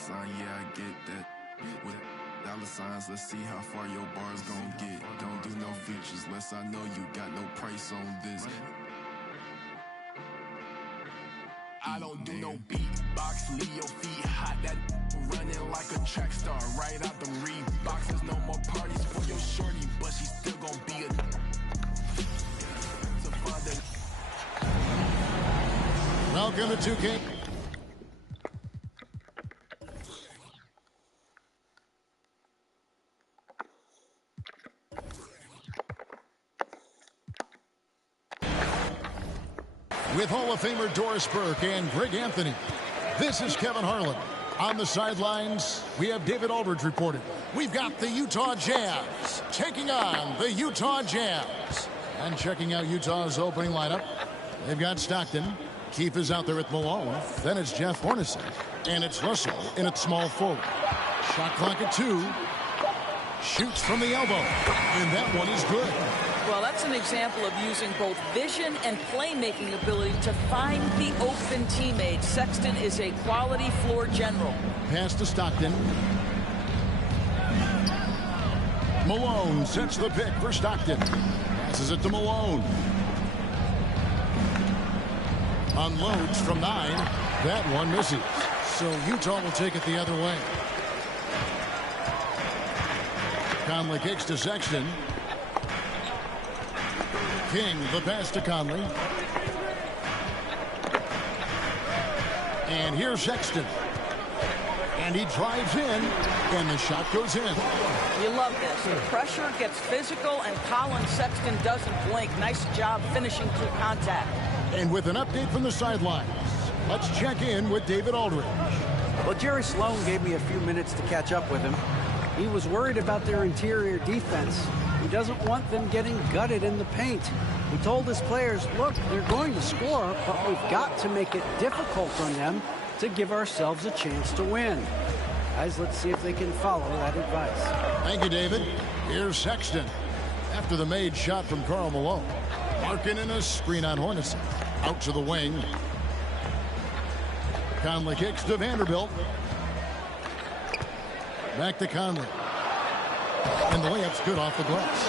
sign, yeah, I get that. With dollar signs, let's see how far your bar's gon' get. Don't do no features, less I know you got no price on this. I don't do no beatbox, leave your feet hot. That running like a track star, right out the Reeboks. There's no more parties for your shorty, but she still gon' be a to find that. Welcome to 2K. With Hall of Famer Doris Burke and Greg Anthony, this is Kevin Harlan. On the sidelines, we have David Aldridge reporting. We've got the Utah Jazz taking on the Utah Jazz. And checking out Utah's opening lineup, they've got Stockton. Keefe is out there with Malone. Then it's Jeff Hornacek. And it's Russell in at small forward. Shot clock at 2. Shoots from the elbow. And that one is good. Well, that's an example of using both vision and playmaking ability to find the open teammate. Sexton is a quality floor general. Pass to Stockton. Malone sets the pick for Stockton. Passes it to Malone. Unloads from 9. That one misses. So Utah will take it the other way. Conley kicks to Sexton. King, the pass to Conley. And here's Sexton. And he drives in, and the shot goes in. You love this. The pressure gets physical, and Colin Sexton doesn't blink. Nice job finishing through contact. And with an update from the sidelines, let's check in with David Aldridge. Well, Jerry Sloan gave me a few minutes to catch up with him. He was worried about their interior defense. He doesn't want them getting gutted in the paint. He told his players, look, they're going to score, but we've got to make it difficult on them to give ourselves a chance to win. Guys, let's see if they can follow that advice. Thank you, David. Here's Sexton. After the made shot from Karl Malone. Marking in a screen on Hornacek. Out to the wing. Conley kicks to Vanderbilt. Back to Conley. And the layup's good off the glass.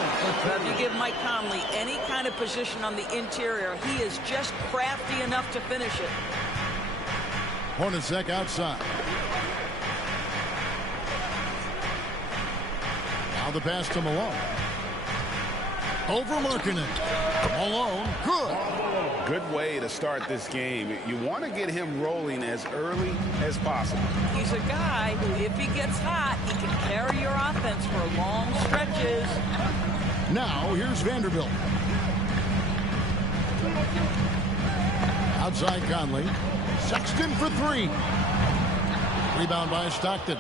If you give Mike Conley any kind of position on the interior, he is just crafty enough to finish it. Hornacek outside. Now the pass to Malone. Over Markkanen. Malone, good. Good way to start this game. You want to get him rolling as early as possible. He's a guy who, if he gets hot, he can carry your offense for long stretches. Now, here's Vanderbilt. Outside Conley. Sexton for 3. Rebound by Stockton.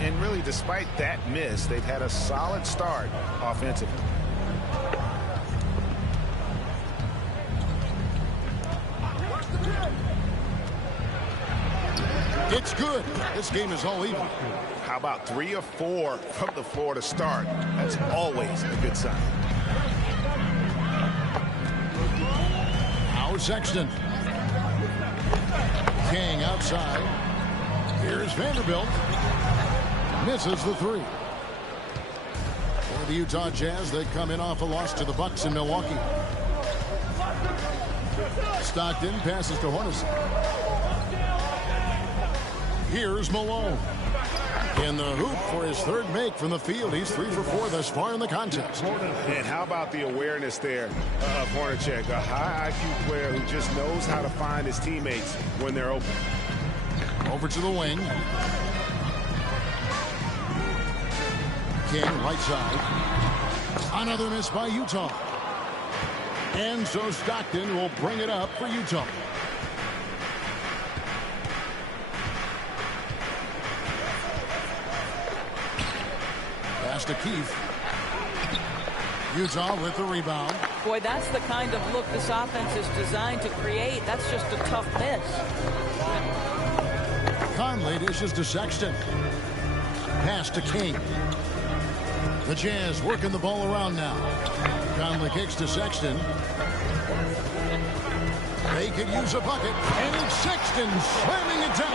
And really, despite that miss, they've had a solid start offensively. It's good. This game is all even. How about 3 or 4 from the floor to start? That's always a good sign. Now Sexton. King outside. Here's Vanderbilt. Misses the 3. For the Utah Jazz, they come in off a loss to the Bucks in Milwaukee. Stockton passes to Hornacek. Here's Malone. In the hoop for his 3rd make from the field. He's 3 for 4 thus far in the contest. And how about the awareness there of Hornacek, a high IQ player who just knows how to find his teammates when they're open. Over to the wing. King, right side. Another miss by Utah. And so Stockton will bring it up for Utah. Pass to Keefe. Utah with the rebound. Boy, that's the kind of look this offense is designed to create. That's just a tough miss. Conley dishes to Sexton. Pass to King. The Jazz working the ball around now. Conley kicks to Sexton. They could use a bucket, and it's Sexton slamming it down.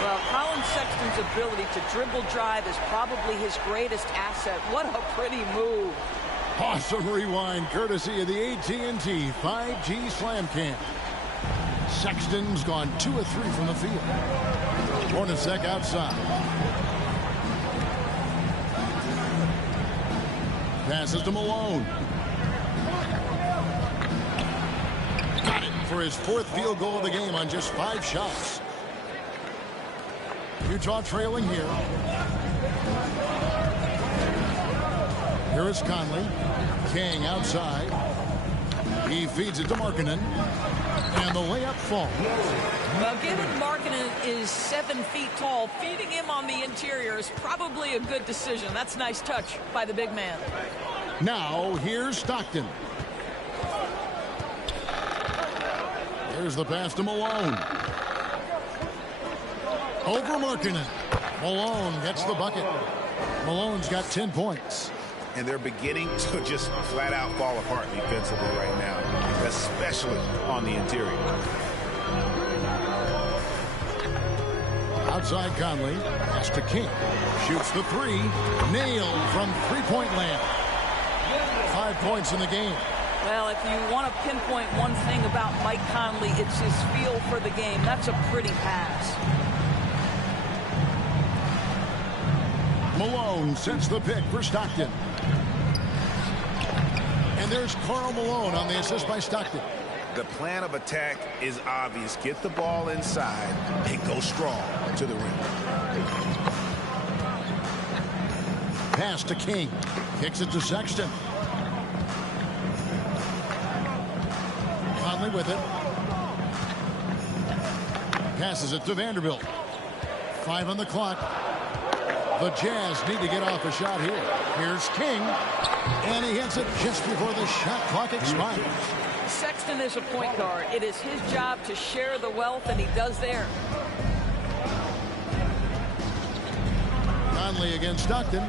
Well, Colin Sexton's ability to dribble drive is probably his greatest asset. What a pretty move. Awesome rewind, courtesy of the AT&T 5G Slam Cam. Sexton's gone 2 of 3 from the field. Hornacek outside. Passes to Malone. Got it for his 4th field goal of the game on just 5 shots. Utah trailing here. Here is Conley. King outside. He feeds it to Markkanen. And the layup falls. Well, given Markkanen is 7 feet tall, feeding him on the interior is probably a good decision. That's a nice touch by the big man. Now, here's Stockton. There's the pass to Malone. Over Markkanen. Malone gets the bucket. Malone's got 10 points. And they're beginning to just flat out fall apart defensively right now, especially on the interior. Outside Conley, pass to King. Shoots the 3. Nailed from three-point land. 5 points in the game. Well, if you want to pinpoint one thing about Mike Conley, it's his feel for the game. That's a pretty pass. Malone sets the pick for Stockton. And there's Karl Malone on the assist by Stockton. The plan of attack is obvious. Get the ball inside and go strong to the rim. Pass to King. Kicks it to Sexton. Conley with it. Passes it to Vanderbilt. 5 on the clock. The Jazz need to get off a shot here. Here's King. And he hits it just before the shot clock expires. Sexton is a point guard. It is his job to share the wealth, and he does there. Conley against Stockton.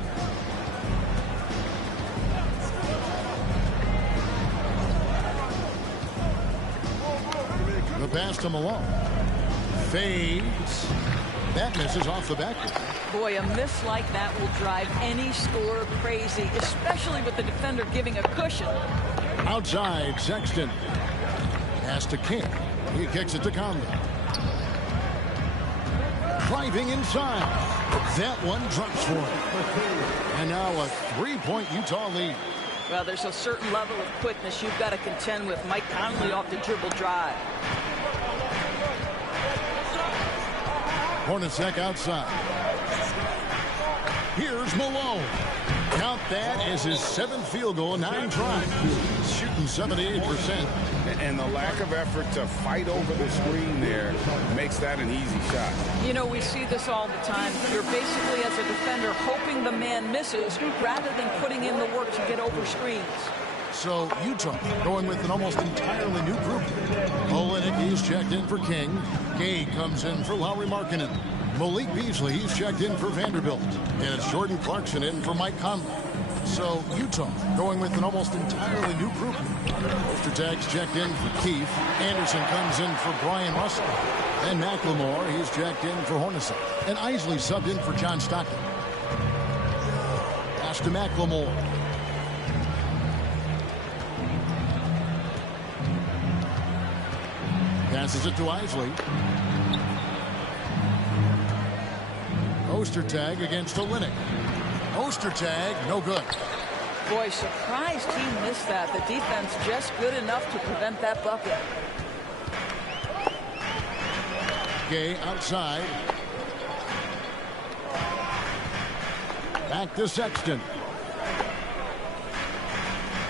The pass to Malone. Fades. That misses off the backboard. Boy, a miss like that will drive any scorer crazy, especially with the defender giving a cushion. Outside, Sexton. Pass to King. He kicks it to Conley. Driving inside. That one drops for him. And now a 3-point Utah lead. Well, there's a certain level of quickness you've got to contend with. Mike Conley off the dribble drive. Hornacek outside. Here's Malone. Count that as his 7th field goal, 9 tries. Shooting 78%. And the lack of effort to fight over the screen there makes that an easy shot. You know, we see this all the time. You're basically, as a defender, hoping the man misses rather than putting in the work to get over screens. So Utah going with an almost entirely new group. Olenek, he's checked in for King. Gay comes in for Lauri Markkanen. Malik Beasley, he's checked in for Vanderbilt. And it's Jordan Clarkson in for Mike Conley. So Utah going with an almost entirely new group. Ostertag's checked in for Keefe. Anderson comes in for Brian Russell. And McLemore, he's checked in for Hornacek. And Isley subbed in for John Stockton. Pass to McLemore. Passes it to Isley. Ostertag against Olenek. Ostertag, no good. Boy, surprised he missed that. The defense just good enough to prevent that bucket. Gay outside. Back to Sexton.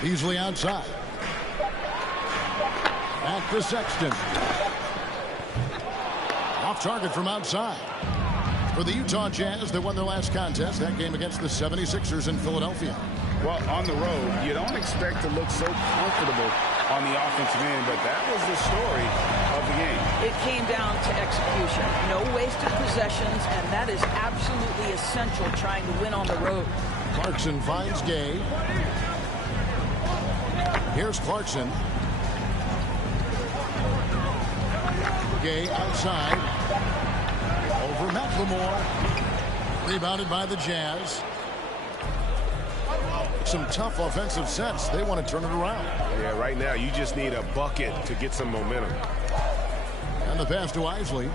Beasley outside. Back to Sexton. Off target from outside. For the Utah Jazz, they won their last contest, that game against the 76ers in Philadelphia. Well, on the road, you don't expect to look so comfortable on the offensive end, but that was the story of the game. It came down to execution. No wasted possessions, and that is absolutely essential trying to win on the road. Clarkson finds Gay. Here's Clarkson. Gay outside. Over McLemore. Rebounded by the Jazz. Some tough offensive sets. They want to turn it around. Yeah, right now you just need a bucket to get some momentum. And the pass to Isley.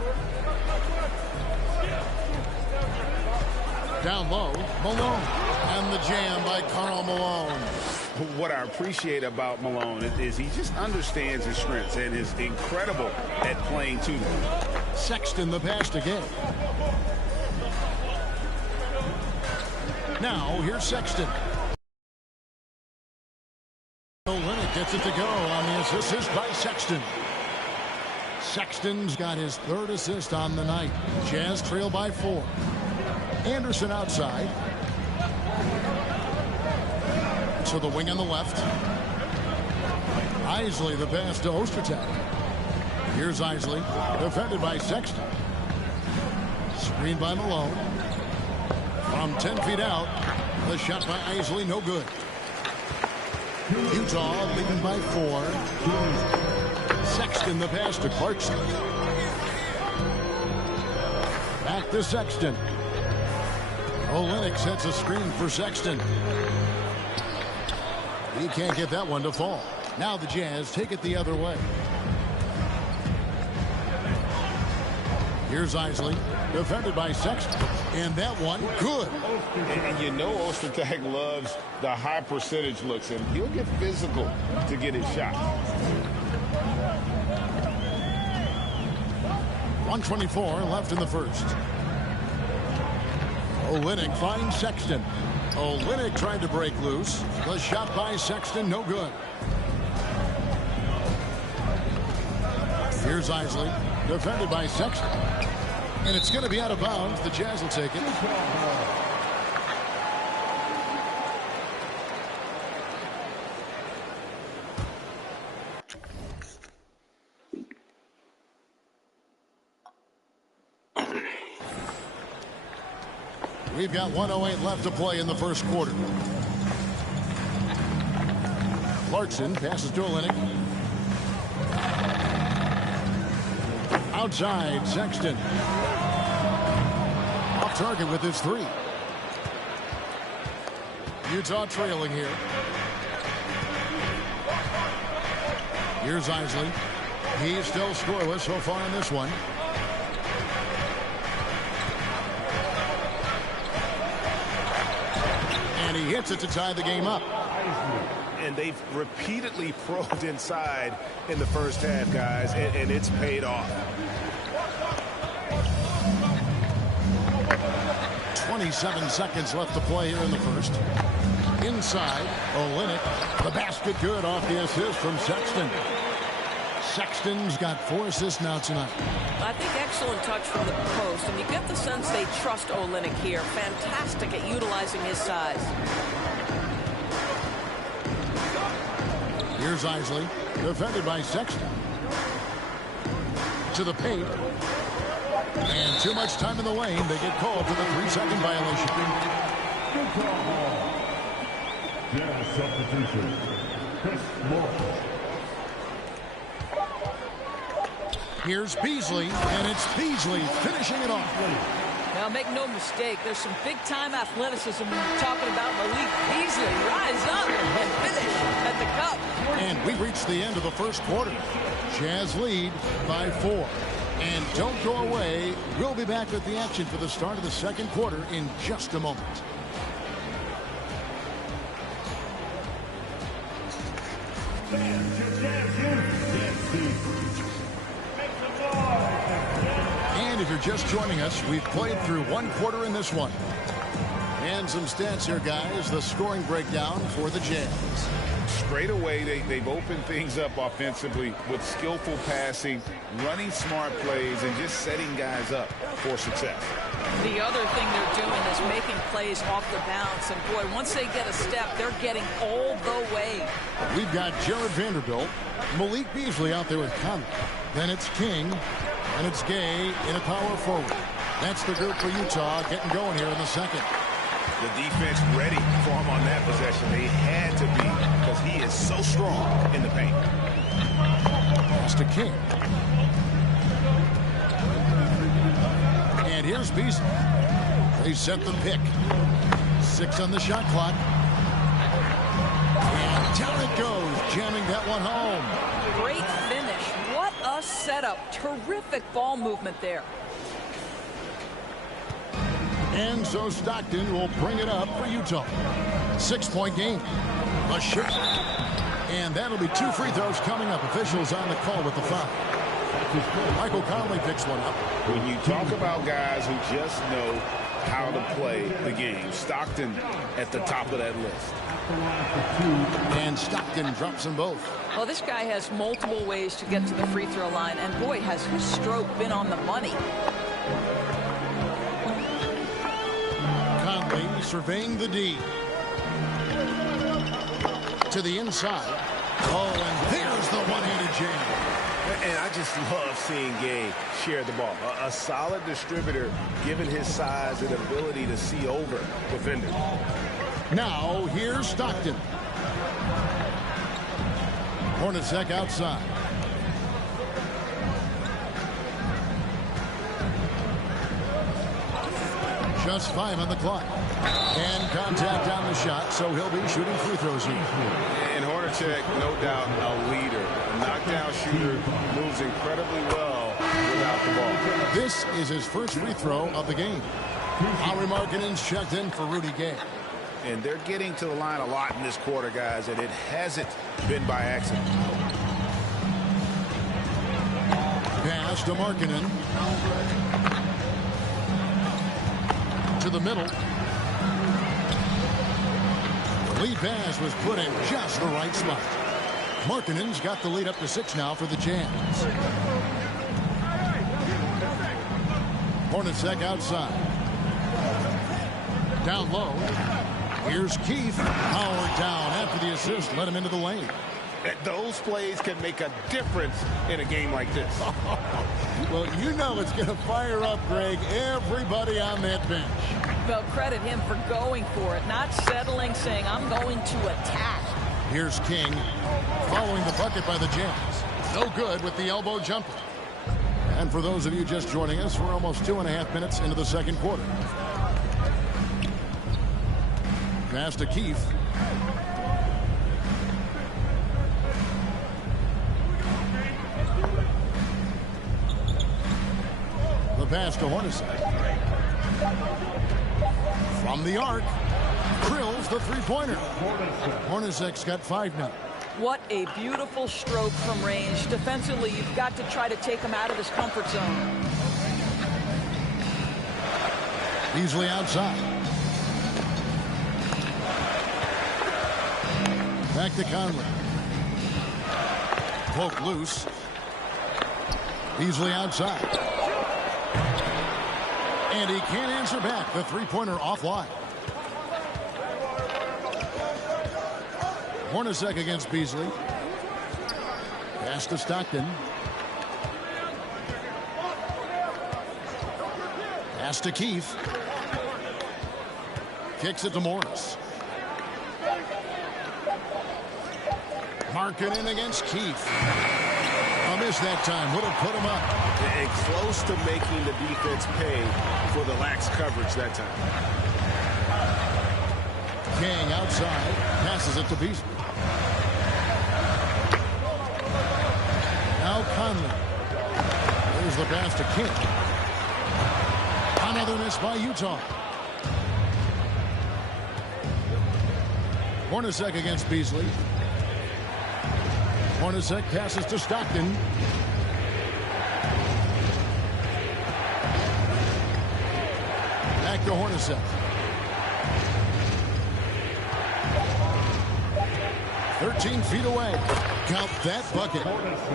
Down low, Malone. And the jam by Karl Malone. What I appreciate about Malone is he just understands his strengths and is incredible at playing to them. Sexton the pass to Gay. Now here's Sexton. Olynyk gets it to go on the assist by Sexton. Sexton's got his third assist on the night. Jazz trail by 4. Anderson outside. To the wing on the left. Isley the pass to Ostertag. Here's Isley, defended by Sexton. Screen by Malone. From 10 feet out, the shot by Isley, no good. Utah leading by 4. Sexton the pass to Clarkson. Back to Sexton. Olynyk sets a screen for Sexton. He can't get that one to fall. Now the Jazz take it the other way. Here's Isley, defended by Sexton. And that one, good. And you know Ostertag loves the high percentage looks, and he'll get physical to get his shot. 1:24 left in the first. Olynyk finds Sexton. Olynyk tried to break loose. The shot by Sexton, no good. Here's Isley, defended by Sexton. And it's going to be out of bounds. The Jazz will take it. We've got 1:08 left to play in the first quarter. Clarkson passes to Olynyk. Outside, Sexton. Off target with his 3. Utah trailing here. Here's Isley. He's still scoreless so far in this one. And he hits it to tie the game up. And they've repeatedly probed inside in the first half, guys, and it's paid off. 27 seconds left to play here in the first. Inside, Olynyk. The basket good off the assist from Sexton. Sexton's got 4 assists now tonight. I think excellent touch from the post, and you get the sense they trust Olynyk here. Fantastic at utilizing his size. Here's Isley, defended by Sexton. To the paint. And too much time in the lane. They get called for the 3-second violation. Substitution. Here's Beasley, and it's Beasley finishing it off. Now, make no mistake, there's some big-time athleticism when you're talking about Malik Beasley. Rise up and finish at the cup. And we reached the end of the first quarter. Jazz lead by 4. And don't go away. We'll be back with the action for the start of the second quarter in just a moment. And if you're just joining us, we've played through 1 quarter in this one. And some stats here, guys. The scoring breakdown for the Jazz. Straight away, they've opened things up offensively with skillful passing, running smart plays, and just setting guys up for success. The other thing they're doing is making plays off the bounce. And, boy, once they get a step, they're getting all the way. We've got Jared Vanderbilt, Malik Beasley out there with Conley. Then it's King, and it's Gay in a power forward. That's the group for Utah getting going here in the second. The defense ready for him on that possession. They had to be, because he is so strong in the paint. Pass to King. And here's Beasley. They set the pick. 6 on the shot clock. And down it goes, jamming that one home. Great finish. What a setup. Terrific ball movement there. And so Stockton will bring it up for Utah. 6-point game. A shot. And that'll be 2 free throws coming up. Officials on the call with the foul. Michael Conley picks one up. When you talk about guys who just know how to play the game, Stockton at the top of that list. And Stockton drops them both. Well, this guy has multiple ways to get to the free throw line, and boy, has his stroke been on the money. Conley surveying the D. To the inside. Oh, and there's the one-handed jam. And I just love seeing Gabe share the ball. A solid distributor, given his size and ability to see over defenders. Now, here's Stockton. Hornacek outside. Just 5 on the clock. And contact on the shot, so he'll be shooting free throws here. And Hornacek, no doubt, a leader. A knockdown shooter, moves incredibly well without the ball. This is his first free throw of the game. Henry Markkanen's checked in for Rudy Gay. And they're getting to the line a lot in this quarter, guys, and it hasn't been by accident. Pass to Markkanen. To the middle. The lead pass was put in just the right spot. Markkanen's got the lead up to 6 now for the Jazz. Hornacek outside. Down low. Here's Keith. Powered down after the assist. Let him into the lane. Those plays can make a difference in a game like this. Well, you know it's going to fire up, Greg, everybody on that bench. Well, credit him for going for it, not settling, saying, I'm going to attack. Here's King following the bucket by the Jazz. No good with the elbow jumper. And for those of you just joining us, we're almost 2.5 minutes into the second quarter. Pass to Keith. The pass to Hornacek. From the arc. Drills the three-pointer. Hornacek's got 5 now. What a beautiful stroke from range. Defensively, you've got to try to take him out of his comfort zone. Beasley outside. Back to Conley. Poke loose. Beasley outside. And he can't answer back. The three-pointer offline. Hornacek against Beasley. Pass to Stockton. Pass to Keith. Kicks it to Morris. Markkanen against Keith. A miss that time. Would have put him up. And close to making the defense pay for the lax coverage that time. King outside. Passes it to Beasley. Now Conley. There's the pass to King. Another miss by Utah. Hornacek against Beasley. Hornacek passes to Stockton. Back to Hornacek. "13 feet away." Count that bucket.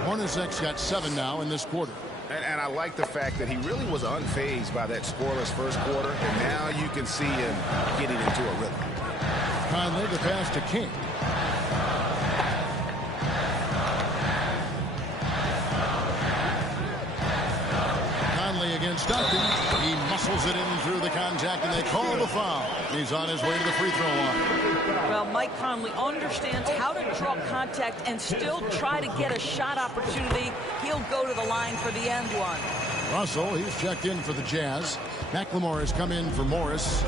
Hornacek's got 7 now in this quarter. And I like the fact that he really was unfazed by that scoreless first quarter, and now you can see him getting into a rhythm. Conley, the pass to King. Conley against Stockton. He muscles drills it in through the contact, and they call the foul. He's on his way to the free throw line. Well, Mike Conley understands how to draw contact and still try to get a shot opportunity. He'll go to the line for the end one. Russell, he's checked in for the Jazz. McLemore has come in for Morris.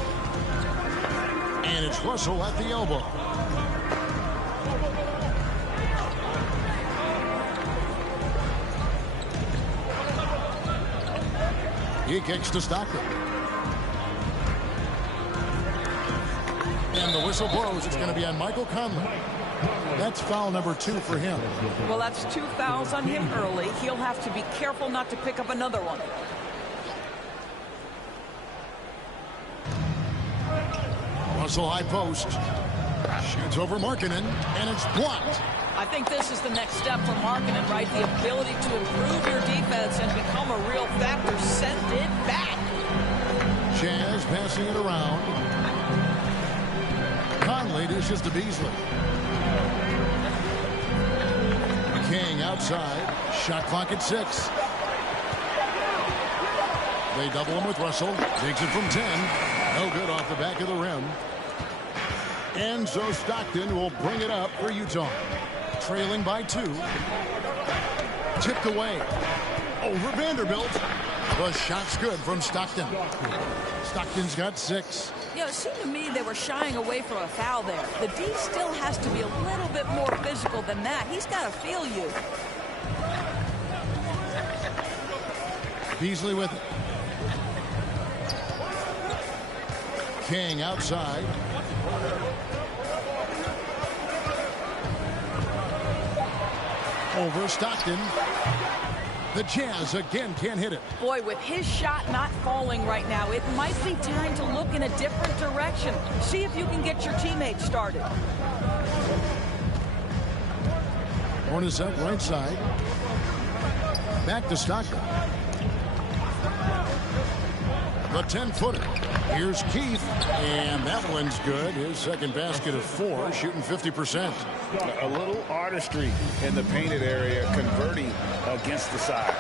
And it's Russell at the elbow. He kicks to Stockton. And the whistle blows. It's going to be on Michael Conley. That's foul number 2 for him. Well, that's 2 fouls on him early. He'll have to be careful not to pick up another one. Russell high post. Shoots over Markkanen, and it's blocked. I think this is the next step for Markkanen, right? The ability to improve your defense and become a real factor. Send it back. Jazz passing it around. Conley dishes to Beasley. King outside. Shot clock at 6. They double him with Russell. Takes it from 10. No good off the back of the rim. And so Stockton will bring it up for Utah. Trailing by 2. Tipped away. Over Vanderbilt. The shot's good from Stockton. Stockton's got 6. You know, it seemed to me they were shying away from a foul there. The D still has to be a little bit more physical than that. He's got to feel you. Beasley with it. King outside. Over Stockton. The Jazz again can't hit it. Boy, with his shot not falling right now, it might be time to look in a different direction. See if you can get your teammates started. Hornacek right side. Back to Stockton. The 10-footer. Here's Keith, and that one's good. His second basket of 4, shooting 50%. A little artistry in the painted area, converting against the size.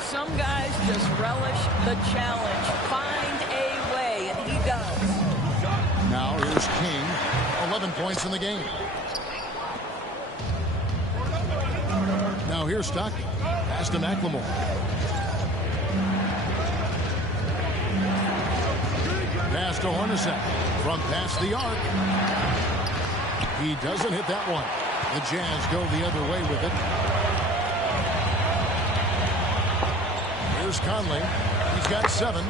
Some guys just relish the challenge. Find a way, and he does. Now here's King, 11 points in the game. Now here's Stockton. Pass to McLemore. Pass to Hornacek from past the arc. He doesn't hit that one. The Jazz go the other way with it. Here's Conley. He's got 7.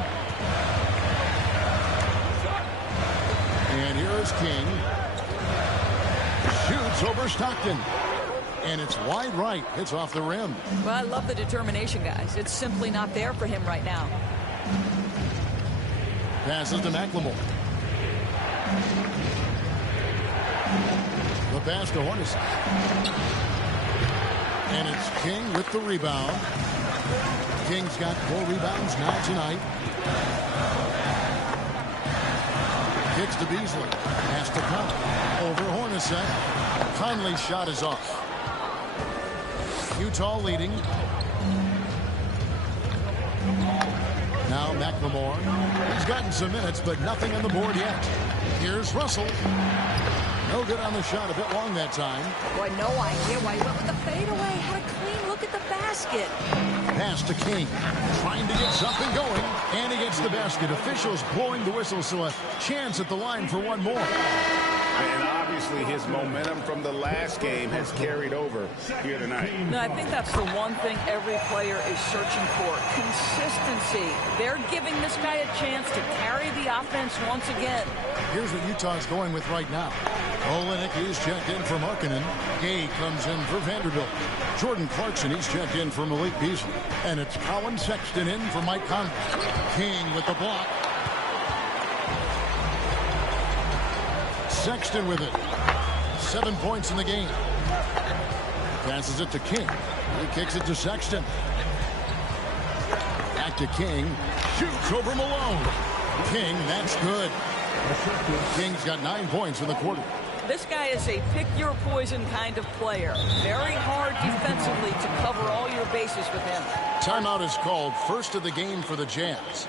And here is King. Shoots over Stockton. And it's wide right. It's off the rim. Well, I love the determination, guys. It's simply not there for him right now. Passes to McLemore. The pass to Hornacek. And it's King with the rebound. King's got 4 rebounds now tonight. Kicks to Beasley. Pass to Conley. Over Hornacek. Conley's shot is off. Utah leading. Now McLemore. He's gotten some minutes, but nothing on the board yet. Here's Russell. No good on the shot. A bit long that time. Boy, no idea why he went with the fadeaway. Had a clean look at the basket. Pass to King. Trying to get something going. And he gets the basket. Officials blowing the whistle, so a chance at the line for one more. And obviously his momentum from the last game has carried over here tonight. No, I think that's the one thing every player is searching for. Consistency. They're giving this guy a chance to carry the offense once again. Here's what Utah's going with right now. Olenek is checked in for Markkanen. Gay comes in for Vanderbilt. Jordan Clarkson, he's checked in for Malik Beasley. And it's Colin Sexton in for Mike Conley. King with the block. Sexton with it. 7 points in the game. Passes it to King. He kicks it to Sexton. Back to King. Shoots over Malone. King, that's good. King's got 9 points in the quarter. This guy is a pick-your-poison kind of player. Very hard defensively to cover all your bases with him. Timeout is called. First of the game for the Jazz.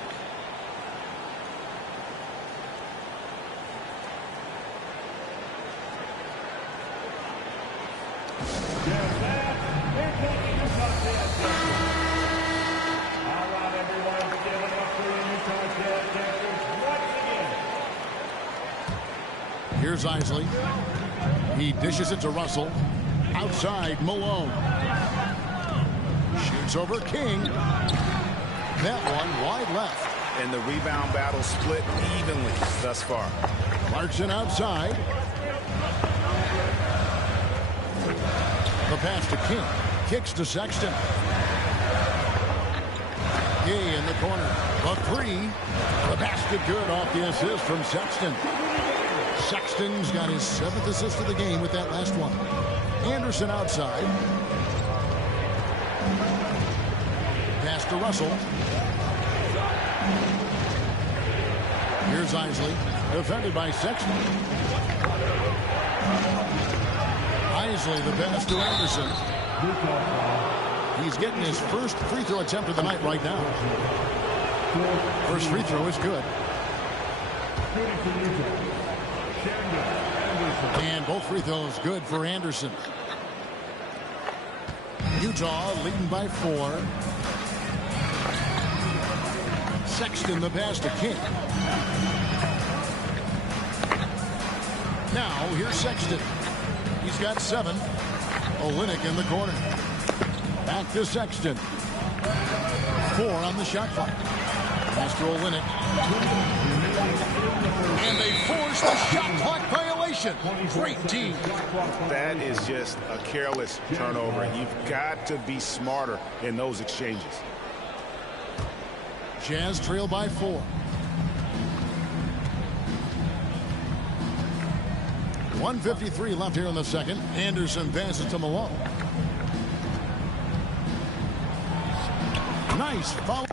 Here's Isley. He dishes it to Russell. Outside, Malone. Shoots over King. That one wide left. And the rebound battle split evenly thus far. Clarkson outside. The pass to King. Kicks to Sexton. Gay in the corner. The three. The basket good off the assist from Sexton. Sexton's got his 7th assist of the game with that last one. Anderson outside. Pass to Russell. Here's Isley. Defended by Sexton. Isley, the pass to Anderson. He's getting his first free throw attempt of the night right now. First free throw is good. And both free throws good for Anderson. Utah leading by 4. Sexton the pass to King. Now here's Sexton. He's got 7. Olynyk in the corner. Back to Sexton. 4 on the shot clock. Pass to Olynyk. And they force the shot clock violation. Great team. That is just a careless turnover. You've got to be smarter in those exchanges. Jazz trail by 4. 1:53 left here in the second. Anderson passes to Malone. Nice follow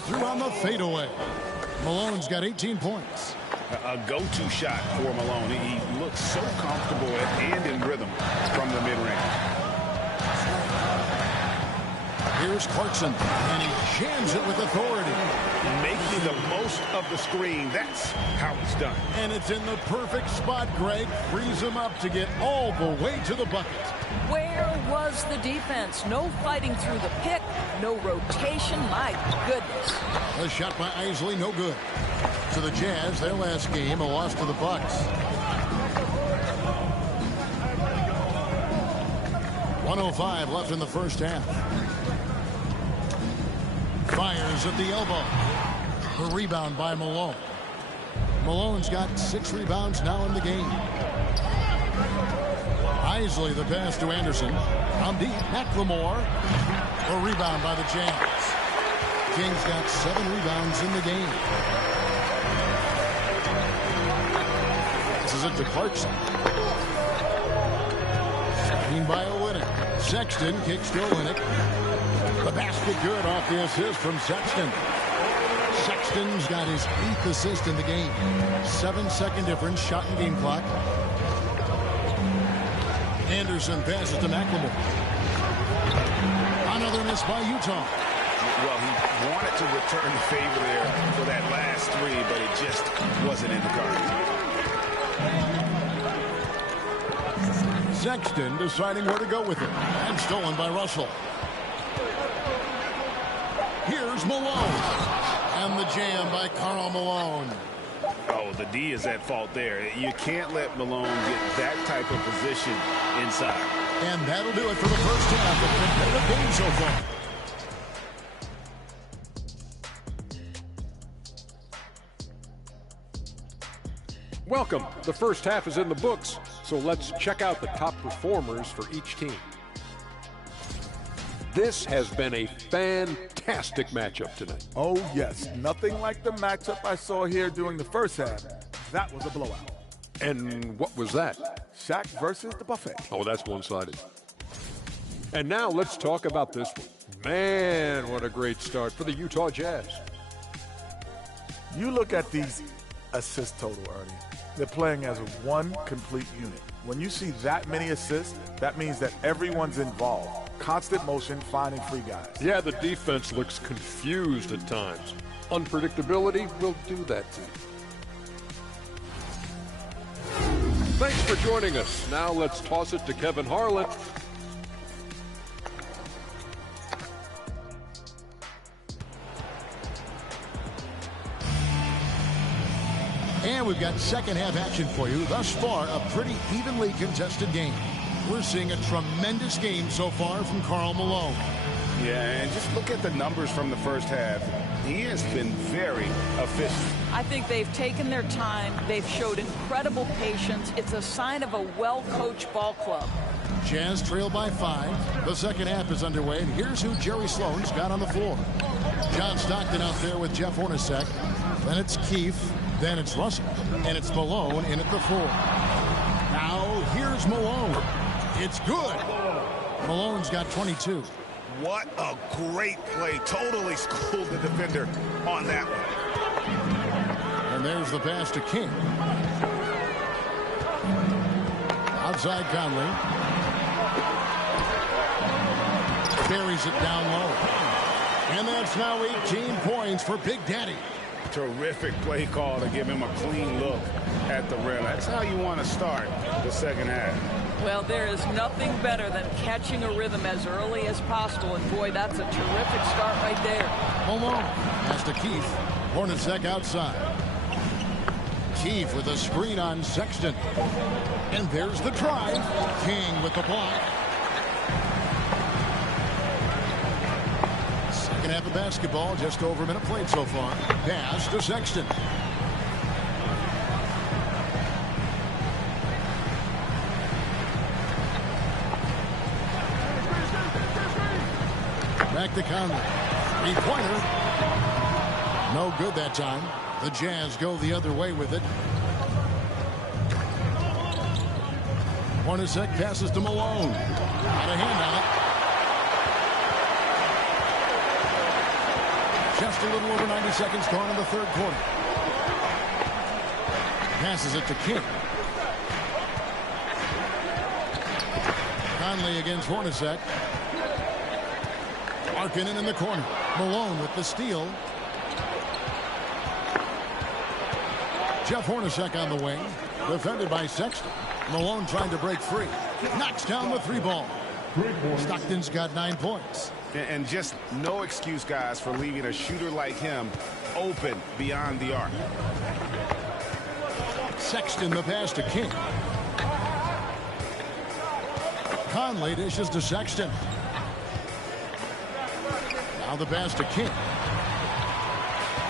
through on the fadeaway. Malone's got 18 points. A go-to shot for Malone. He looks so comfortable and in rhythm from the mid-range. Here's Clarkson, and he jams it with authority. Making the most of the screen. That's how it's done. And it's in the perfect spot, Greg. Frees him up to get all the way to the bucket. Where was the defense? No fighting through the pick, no rotation. My goodness. A shot by Isley, no good. To the Jazz, their last game, a loss to the Bucks. 1:05 left in the first half. Fires at the elbow. The rebound by Malone. Malone's got 6 rebounds now in the game. Isley the pass to Anderson. From deep, McLemore. A rebound by the Jazz. King's got 7 rebounds in the game. This is it to Clarkson. Screen by Olynyk. Sexton kicks to Olynyk. The basket good off the assist from Sexton. Sexton's got his 8th assist in the game. 7-second difference, shot and game clock. Anderson passes to McLemore. Another miss by Utah. Well, he wanted to return the favor there for that last 3, but it just wasn't in the cards. Sexton deciding where to go with it. And stolen by Russell. Here's Malone. And the jam by Karl Malone. Oh, the D is at fault there. You can't let Malone get that type of position inside. And that'll do it for the first half of the competitive game so far. Welcome. The first half is in the books, so let's check out the top performers for each team. This has been a fantastic matchup tonight. Oh, yes. Nothing like the matchup I saw here during the first half. That was a blowout. And what was that? Shaq versus the buffet. Oh, that's one-sided. And now let's talk about this one. Man, what a great start for the Utah Jazz. You look at these assist total, Ernie. They're playing as one complete unit. When you see that many assists, that means that everyone's involved. Constant motion, finding free guys. Yeah, the defense looks confused at times. Unpredictability will do that to you. Thanks for joining us. Now let's toss it to Kevin Harlan. And we've got second half action for you. Thus far, a pretty evenly contested game. We're seeing a tremendous game so far from Karl Malone. Yeah, and just look at the numbers from the first half. He has been very efficient. I think they've taken their time. They've showed incredible patience. It's a sign of a well-coached ball club. Jazz trail by 5. The second half is underway, and here's who Jerry Sloan's got on the floor. John Stockton out there with Jeff Hornacek. Then it's Keefe. Then it's Russell. And it's Malone in at the 4. Now here's Malone. It's good. Malone's got 22. What a great play. Totally schooled the defender on that one. And there's the pass to King. Outside Conley. Buries it down low. And that's now 18 points for Big Daddy. Terrific play call to give him a clean look at the rim. That's how you want to start the second half. Well, there is nothing better than catching a rhythm as early as possible. And, boy, that's a terrific start right there. Malone has to Keefe. Hornacek outside. Keefe with a screen on Sexton. And there's the drive. King with the block. Second half of basketball, just over a minute played so far. Pass to Sexton. Back to Conley. 3-pointer. No good that time. The Jazz go the other way with it. Hornacek passes to Malone. Got a hand on it. Just a little over 90 seconds gone in the third quarter. Passes it to King. Conley against Hornacek. Markkanen in the corner. Malone with the steal. Jeff Hornacek on the wing. Defended by Sexton. Malone trying to break free. Knocks down the 3-ball. Stockton's got 9 points. And just no excuse, guys, for leaving a shooter like him open beyond the arc. Sexton the pass to King. Conley dishes to Sexton. Now the pass to King.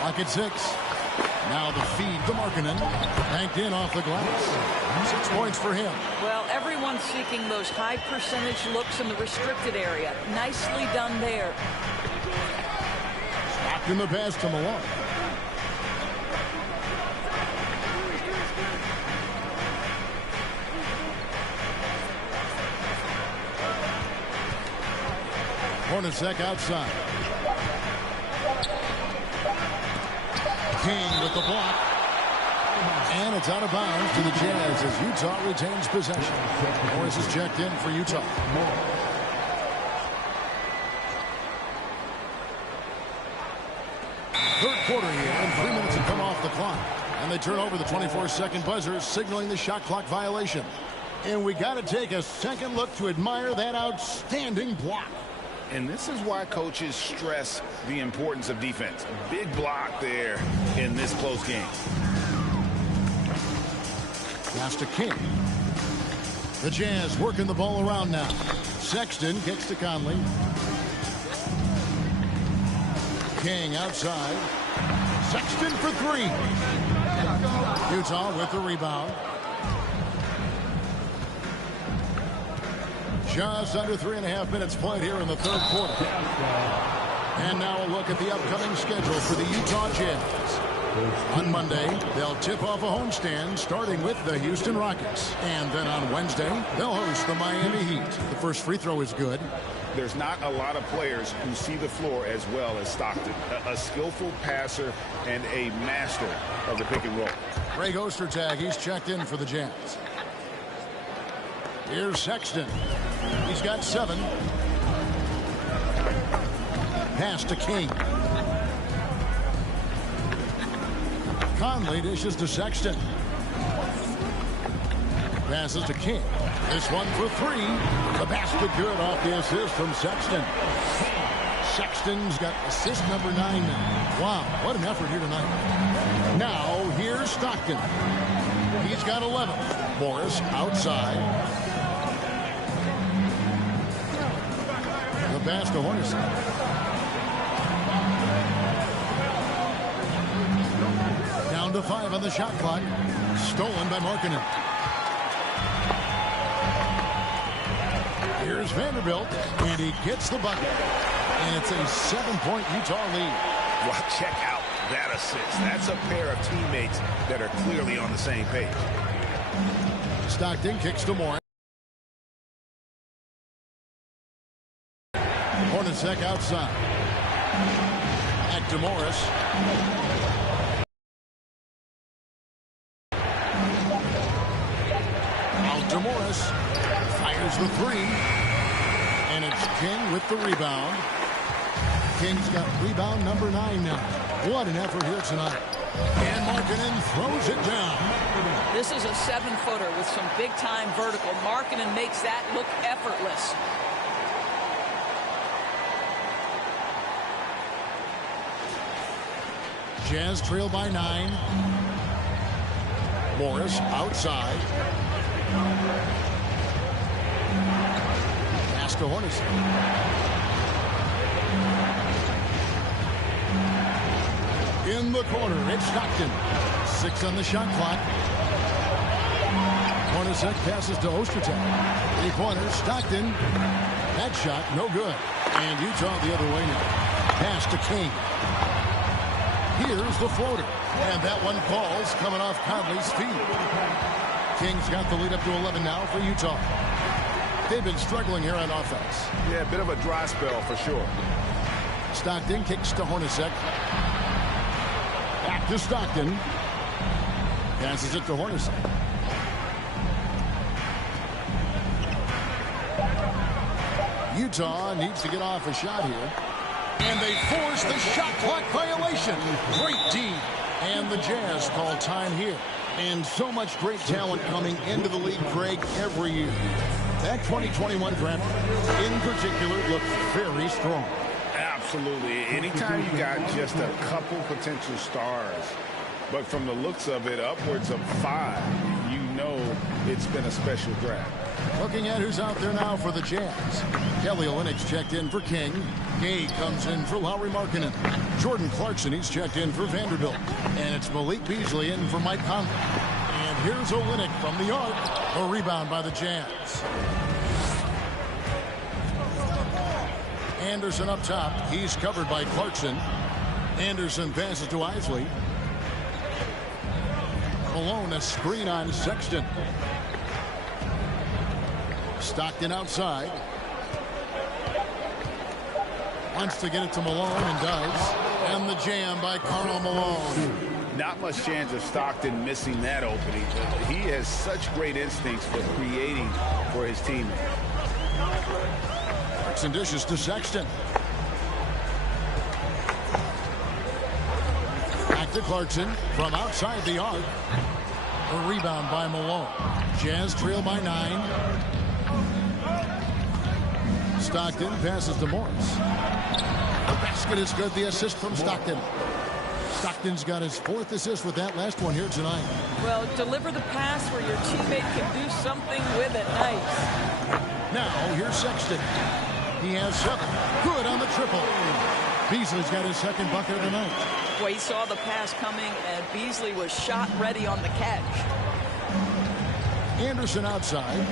Lock at 6. Now the feed to Markkanen. Banked in off the glass. 6 points for him. Well, everyone's seeking those high percentage looks in the restricted area. Nicely done there. Stopped in the pass to Malone. Hornacek outside. King with the block. And it's out of bounds to the Jazz as Utah retains possession. Morris is checked in for Utah. Third quarter here, and 3 minutes have come off the clock. And they turn over the 24-second buzzer, signaling the shot clock violation. And we got to take a second look to admire that outstanding block. And this is why coaches stress the importance of defense. Big block there in this close game. Pass to King. The Jazz working the ball around now. Sexton kicks to Conley. King outside. Sexton for 3. Utah with the rebound. Just under 3.5 minutes played here in the third quarter. And now a look at the upcoming schedule for the Utah Jazz. On Monday, they'll tip off a homestand starting with the Houston Rockets. And then on Wednesday, they'll host the Miami Heat. The first free throw is good. There's not a lot of players who see the floor as well as Stockton. A skillful passer and a master of the pick and roll. Greg Ostertag, he's checked in for the Jazz. Here's Sexton. He's got 7. Pass to King. Conley dishes to Sexton. passes to King. This one for three. The basket good off the assist from Sexton. Sexton's got assist number 9 now. Wow, what an effort here tonight. Now, here's Stockton. He's got 11. Morris outside. The pass to Hornacek. Down to 5 on the shot clock. Stolen by Markkanen. Here's Vanderbilt, and he gets the bucket. And it's a 7-point Utah lead. Well, check out that assist. That's a pair of teammates that are clearly on the same page. Stockton kicks to Morris. Hornacek outside. Back to Morris. Out to Morris. Fires the three. And it's King with the rebound. King's got rebound number 9 now. What an effort here tonight. And Markkanen throws it down. This is a 7-footer with some big-time vertical. Markkanen makes that look effortless. Jazz trail by 9. Morris outside. Pass to Hornacek. In the corner, it's Stockton. 6 on the shot clock. Hornacek passes to Ostertag. 3-pointer, Stockton. That shot, no good. And Utah the other way now. Pass to King. Here's the floater. And that one falls coming off Conley's feet. King's got the lead up to 11 now for Utah. They've been struggling here on offense. Yeah, a bit of a dry spell for sure. Stockton kicks to Hornacek. Back to Stockton. Passes it to Hornacek. Utah needs to get off a shot here. And they force the shot clock violation. Great D. And the Jazz call time here. And so much great talent coming into the league, Craig, every year. That 2021 draft in particular looks very strong. Absolutely. Anytime you got just a couple potential stars, but from the looks of it, upwards of 5, you know it's been a special draft. Looking at who's out there now for the Jazz. Kelly Olynyk's checked in for King. Gay comes in for Lauri Markkanen. Jordan Clarkson, he's checked in for Vanderbilt. And it's Malik Beasley in for Mike Conley. And here's Olynyk from the arc. A rebound by the Jazz. Anderson up top. He's covered by Clarkson. Anderson passes to Isley. Malone, a screen on Sexton. Stockton outside. Wants to get it to Malone and does. And the jam by Karl Malone. Not much chance of Stockton missing that opening. He has such great instincts for creating for his teammates. And dishes to Sexton. Back to Clarkson from outside the arc. A rebound by Malone. Jazz trail by 9. Stockton passes to Morris. The basket is good. The assist from Stockton. Stockton's got his 4th assist with that last one here tonight. Well, deliver the pass where your teammate can do something with it. Nice. Now, here's Sexton. He has 7. Good on the triple. Beasley's got his 2nd bucket of the night. Well, he saw the pass coming, and Beasley was shot ready on the catch. Anderson outside.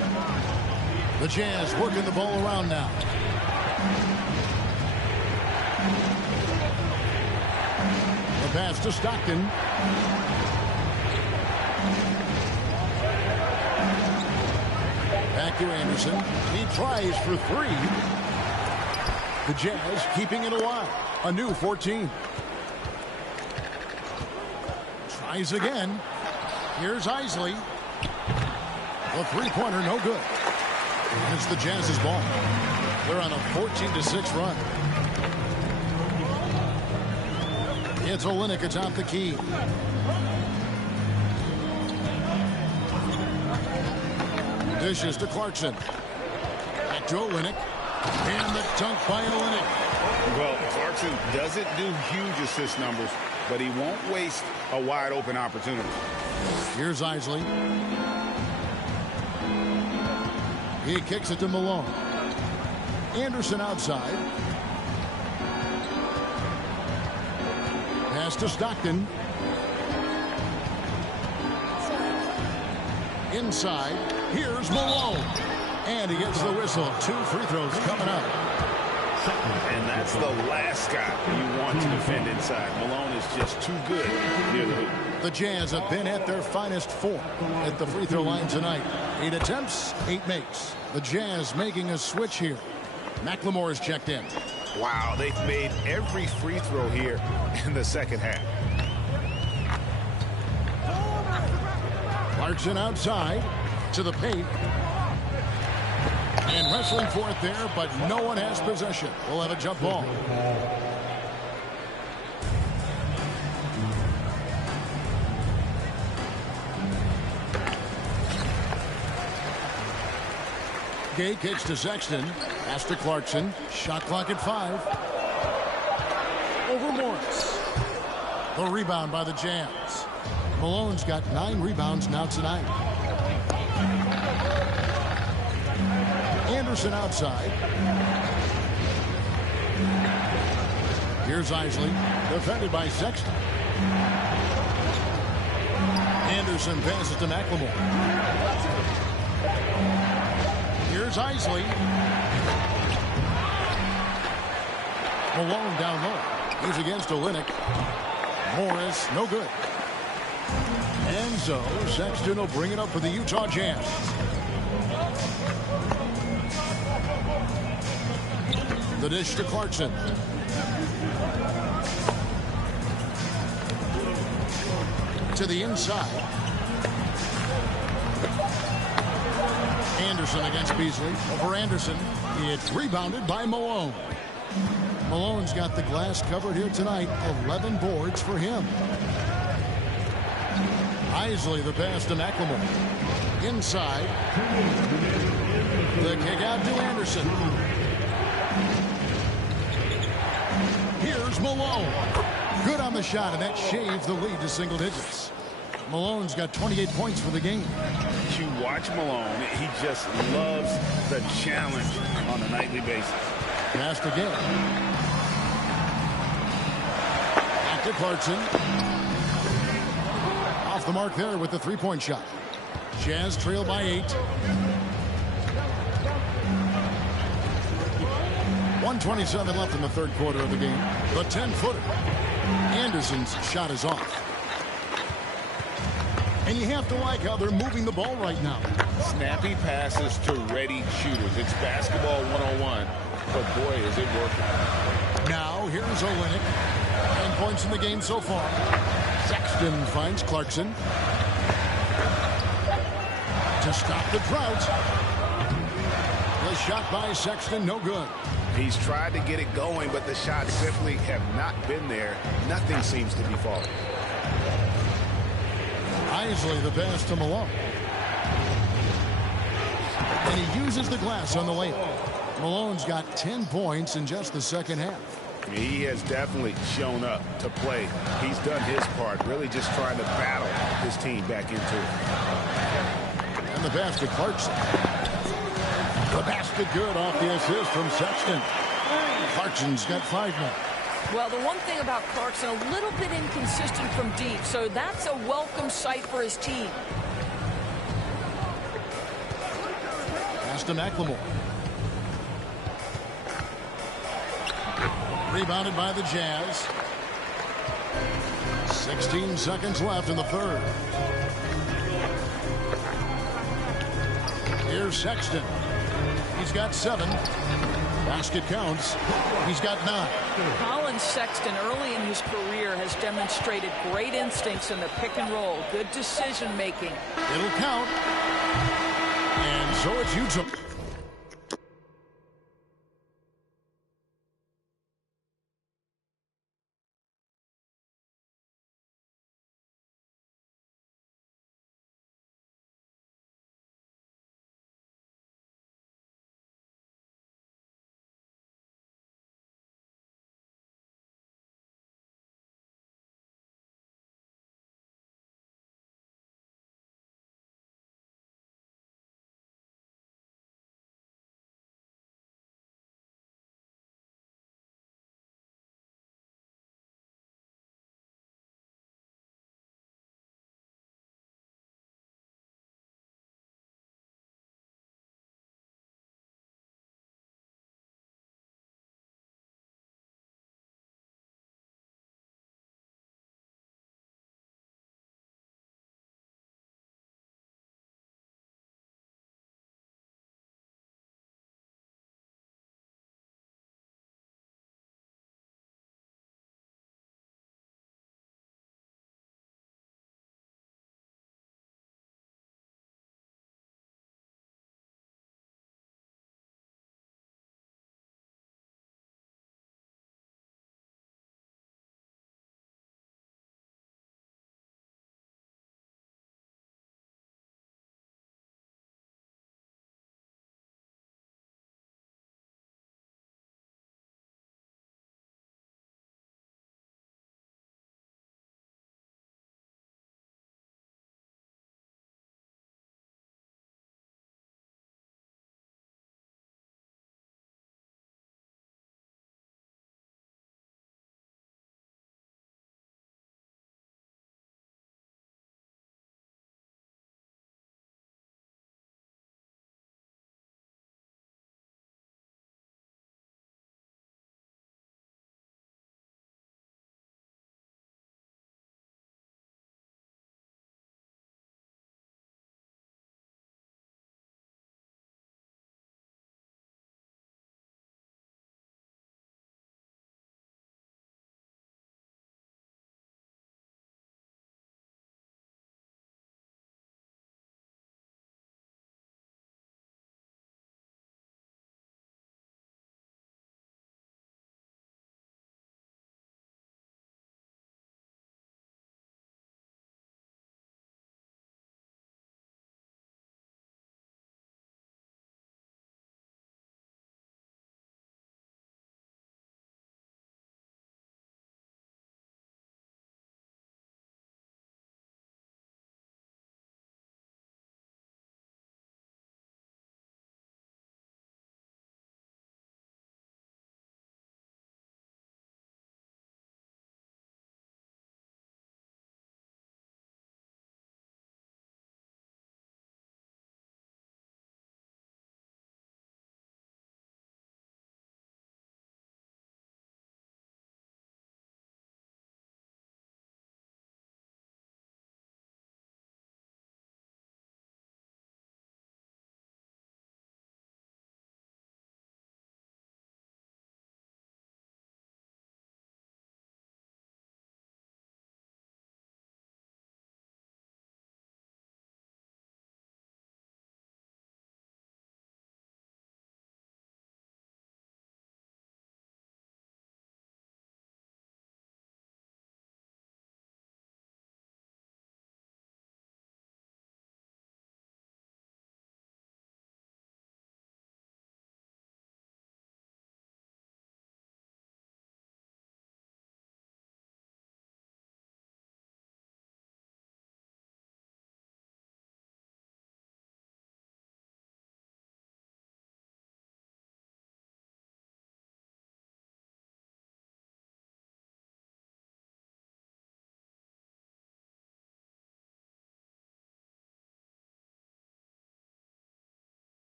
The Jazz working the ball around now. The pass to Stockton. Back to Anderson. He tries for 3. The Jazz keeping it alive. A new 14. Tries again. Here's Isley. The 3-pointer, no good. And it's the Jazz's ball. They're on a 14-6 run. It's Olynyk atop the key. Dishes to Clarkson. Back to Olynyk. And the dunk by Olynyk. Well, Clarkson doesn't do huge assist numbers, but he won't waste a wide open opportunity. Here's Isley. He kicks it to Malone. Anderson outside. Pass to Stockton. Inside. Here's Malone. And he gets the whistle. 2 free throws coming up. And that's the last guy you want to defend inside. Malone is just too good near the hoop. The Jazz have been at their finest 4 at the free throw line tonight. 8 attempts, 8 makes. The Jazz making a switch here. McLemore is checked in. Wow, they've made every free throw here in the second half. Clarkson outside to the paint. And wrestling for it there, but no one has possession. We'll have a jump ball. Gay kicks to Sexton. Pass to Clarkson. Shot clock at 5. Over Morris. The rebound by the Jazz. Malone's got 9 rebounds now tonight. Anderson outside. Here's Isley. Defended by Sexton. Anderson passes to McLemore. Here's Isley. Malone down low. He's against Olynyk. Morris, no good. And so Sexton will bring it up for the Utah Jazz. The dish to Clarkson. To the inside. Anderson against Beasley. Over Anderson. It's rebounded by Malone. Malone's got the glass covered here tonight. 11 boards for him. Isley the pass to McLemore. Inside. The kick out to Anderson. Here's Malone. Good on the shot, and that shaves the lead to single digits. Malone's got 28 points for the game. You watch Malone, he just loves the challenge on a nightly basis. Passed again. Back to Clarkson. Off the mark there with the three-point shot. Jazz trail by 8. 1:27 left in the third quarter of the game. The 10-footer. Anderson's shot is off. And you have to like how they're moving the ball right now. Snappy passes to ready shooters. It's basketball 101, but boy, is it working. Now, here's Olynyk. 9 points in the game so far. Sexton finds Clarkson. To stop the drought. The shot by Sexton, no good. He's tried to get it going, but the shots simply have not been there. Nothing seems to be falling. Isley the pass to Malone. And he uses the glass on the layup. Malone's got 10 points in just the second half. He has definitely shown up to play. He's done his part, really just trying to battle his team back into it. And the pass to Clarkson. The basket good off the assist from Sexton. Clarkson's got 5 more. Well, the one thing about Clarkson, a little bit inconsistent from deep, so that's a welcome sight for his team. Pass to McLemore. Rebounded by the Jazz. 16 seconds left in the third. Here's Sexton. He's got 7. Basket counts. He's got 9. Colin Sexton, early in his career, has demonstrated great instincts in the pick and roll. Good decision making. It'll count. And so it's Utah.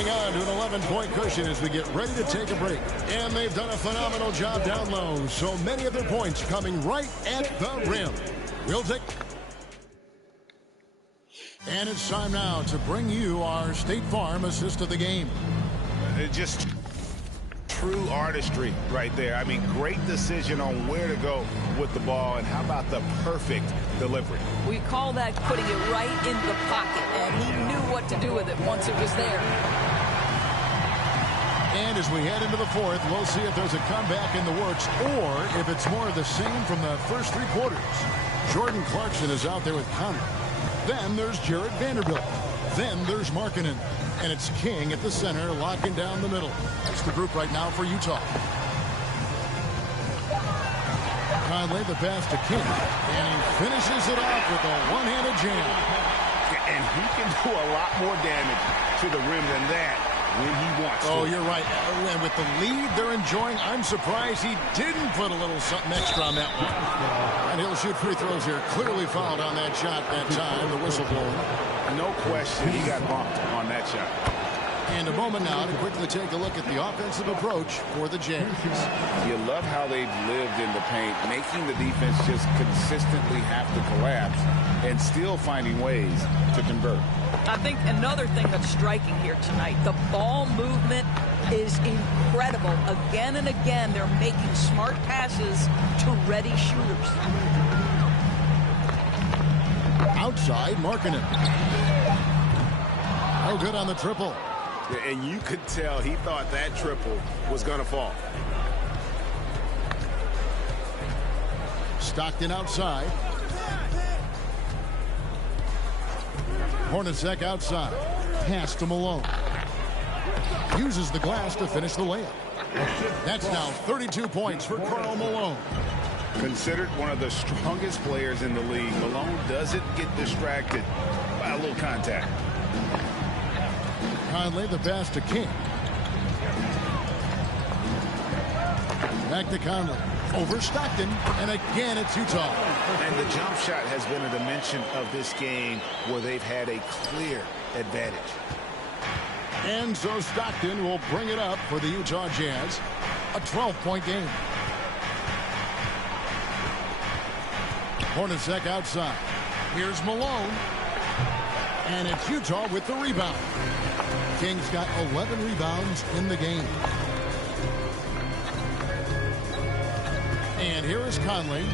holding on to an 11-point cushion as we get ready to take a break. And they've done a phenomenal job down low. So many of their points coming right at the rim. We'll take... And it's time now to bring you our State Farm assist of the game. Just true artistry right there. I mean, great decision on where to go with the ball, and how about the perfect delivery? We call that putting it right in the pocket, and he knew what to do with it once it was there. And as we head into the fourth, we'll see if there's a comeback in the works or if it's more of the same from the first three quarters. Jordan Clarkson is out there with Conley. Then there's Jared Vanderbilt. Then there's Markkanen. And it's King at the center, locking down the middle. That's the group right now for Utah. Conley, the pass to King. And he finishes it off with a one-handed jam. And he can do a lot more damage to the rim than that when he wants to. Oh, you're right. And with the lead they're enjoying, I'm surprised he didn't put a little something extra on that one. And he'll shoot free throws here. Clearly fouled on that shot that time, the whistle blowing. No question he got bumped on that shot. And a moment now to quickly take a look at the offensive approach for the Jazz. You love how they've lived in the paint, making the defense just consistently have to collapse and still finding ways to convert. I think another thing that's striking here tonight, the ball movement is incredible. Again and again, they're making smart passes to ready shooters. Outside, Markkanen. Oh, good on the triple. And you could tell he thought that triple was going to fall. Stockton outside. Hornacek outside. Pass to Malone. Uses the glass to finish the layup. That's now 32 points for Karl Malone. Considered one of the strongest players in the league, Malone doesn't get distracted by a little contact. Conley, the pass to King. Back to Conley. Over Stockton. And again, it's Utah. And the jump shot has been a dimension of this game where they've had a clear advantage. And so Stockton will bring it up for the Utah Jazz. A 12-point game. Hornacek outside. Here's Malone. And it's Utah with the rebound. King's got 11 rebounds in the game. And here is Conley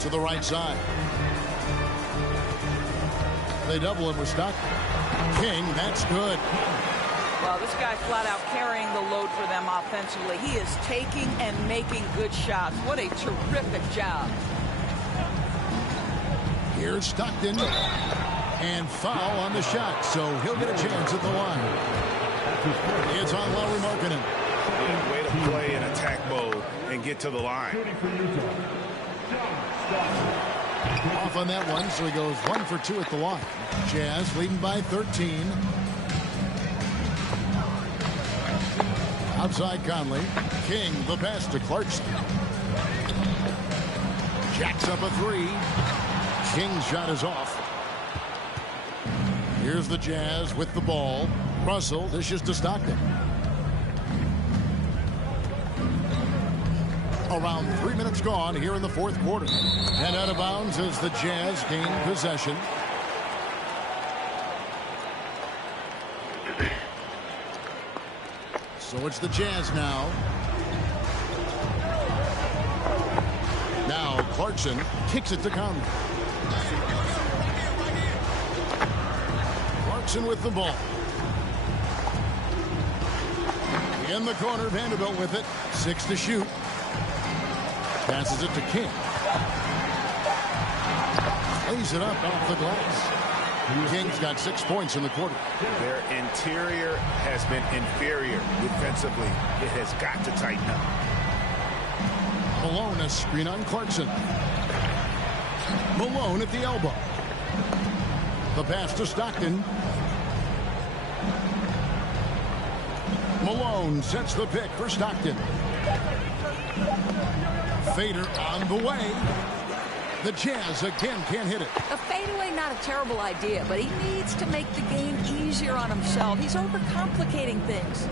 to the right side. They double him with Stockton. King, that's good. Well, this guy flat out carrying the load for them offensively. He is taking and making good shots. What a terrific job. Here's Stockton. And foul on the shot, so he'll get a chance at the line. It's on Lauri Markkanen. Way to play in attack mode and get to the line. Off on that one, so he goes 1 for 2 at the line. Jazz leading by 13. Outside Conley. King, the pass to Clarkson. Jacks up a 3. King's shot is off. Here's the Jazz with the ball. Russell dishes to Stockton. Around 3 minutes gone here in the fourth quarter. And out of bounds as the Jazz gain possession. So it's the Jazz now. Now Clarkson kicks it to Conley. Clarkson with the ball. In the corner, Vanderbilt with it. 6 to shoot. Passes it to King. Lays it up off the glass. King's got 6 points in the quarter. Their interior has been inferior defensively. It has got to tighten up. Malone, a screen on Clarkson. Malone at the elbow. The pass to Stockton. Malone sets the pick for Stockton. Fader on the way. The Jazz again can't hit it. A fadeaway, not a terrible idea, but he needs to make the game easier on himself. He's overcomplicating things.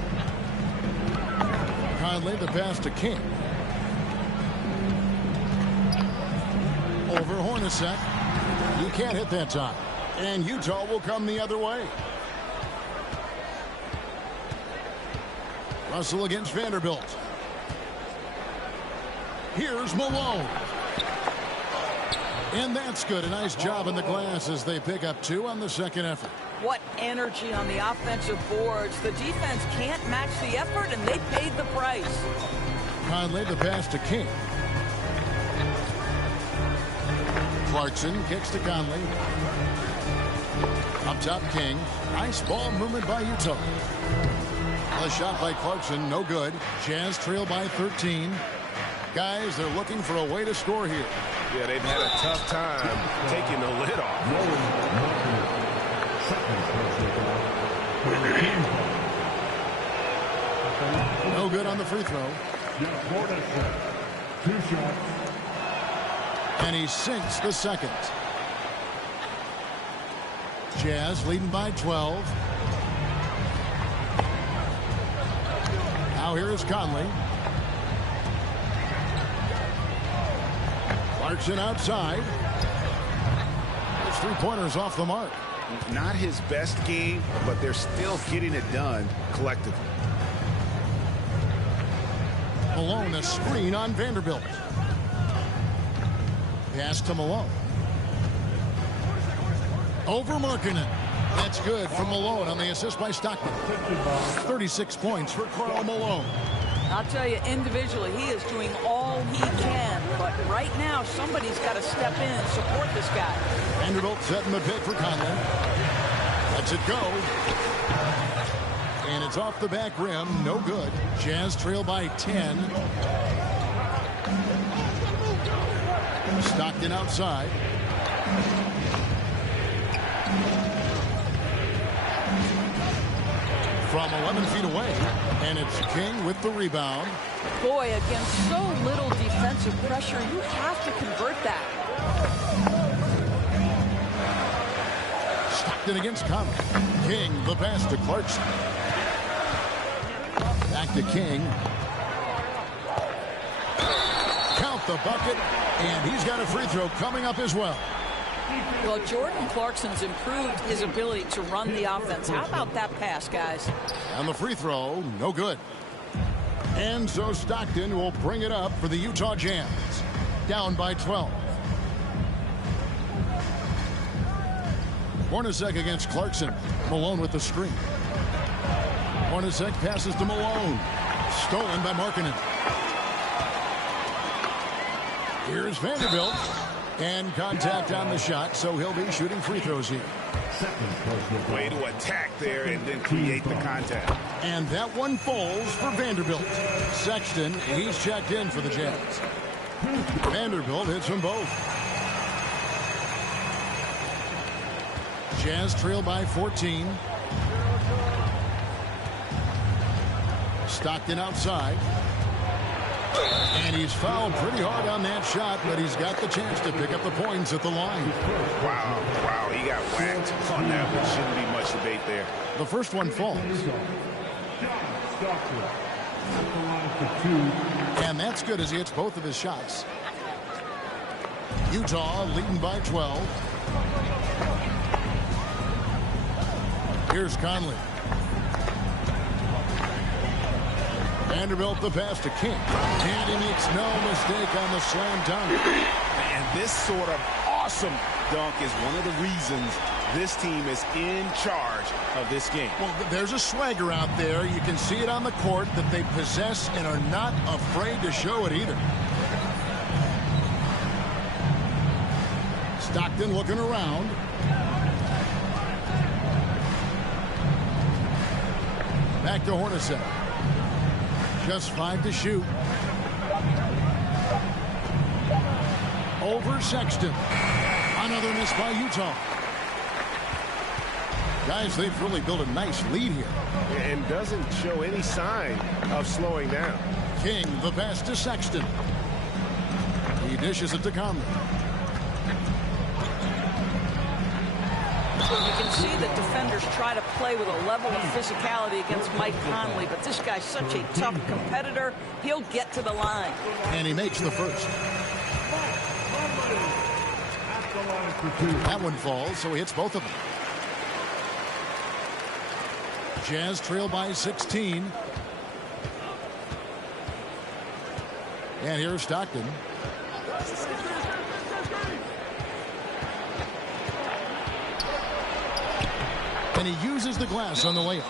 Conley, the pass to King. Over Hornacek. You can't hit that time. And Utah will come the other way. Russell against Vanderbilt. Here's Malone. And that's good. A nice job in the glass as they pick up 2 on the second effort. What energy on the offensive boards. The defense can't match the effort, and they paid the price. Conley, the pass to King. Clarkson kicks to Conley. Up top, King. Nice ball movement by Utah. A shot by Clarkson, no good. Jazz trail by 13. Guys, they're looking for a way to score here. Yeah, they've had a tough time taking the lid off. No good on the free throw. 2 shots. And he sinks the second. Jazz leading by 12. Now here is Conley. Clarkson outside. His 3-pointers off the mark. Not his best game, but they're still getting it done collectively. Malone, a screen on Vanderbilt. Pass to Malone. Over Markkanen. That's good from Malone on the assist by Stockton. 36 points for Karl Malone. I'll tell you, individually, he is doing all he can. But right now, somebody's got to step in and support this guy. Vanderbilt setting the pick for Conley. Lets it go. And it's off the back rim. No good. Jazz trail by 10. Stockton outside. From 11 feet away. And it's King with the rebound. Boy, against so little defensive pressure, you have to convert that. Stockton against Conley. King, the pass to Clarkson. Back to King. Count the bucket, and he's got a free throw coming up as well. Well, Jordan Clarkson's improved his ability to run the offense. How about that pass, guys? And the free throw, no good. And so Stockton will bring it up for the Utah Jazz. Down by 12. Hornacek against Clarkson. Malone with the screen. Hornacek passes to Malone. Stolen by Markkanen. Here's Vanderbilt. And contact on the shot, so he'll be shooting free throws here. Way to attack there and then create the contact. And that one falls for Vanderbilt. Sexton, he's checked in for the Jazz. Vanderbilt hits them both. Jazz trail by 14. Stockton outside. And he's fouled pretty hard on that shot, but he's got the chance to pick up the points at the line. Wow, he got whacked on that one. Shouldn't be much debate there. The first one falls. And that's good as he hits both of his shots. Utah leading by 12. Here's Conley. Vanderbilt the pass to King. And he makes no mistake on the slam dunk. And this sort of awesome dunk is one of the reasons this team is in charge of this game. Well, there's a swagger out there. You can see it on the court that they possess and are not afraid to show it either. Stockton looking around. Back to Hornacek. Just 5 to shoot. Over Sexton. Another miss by Utah. Guys, they've really built a nice lead here. And doesn't show any sign of slowing down. King, the pass to Sexton. He dishes it to Conley. You can see that defenders try to play with a level of physicality against Mike Conley, but this guy's such a tough competitor. He'll get to the line. And he makes the first. That one falls, so he hits both of them. Jazz trail by 16. And here's Stockton. And he uses the glass on the layup.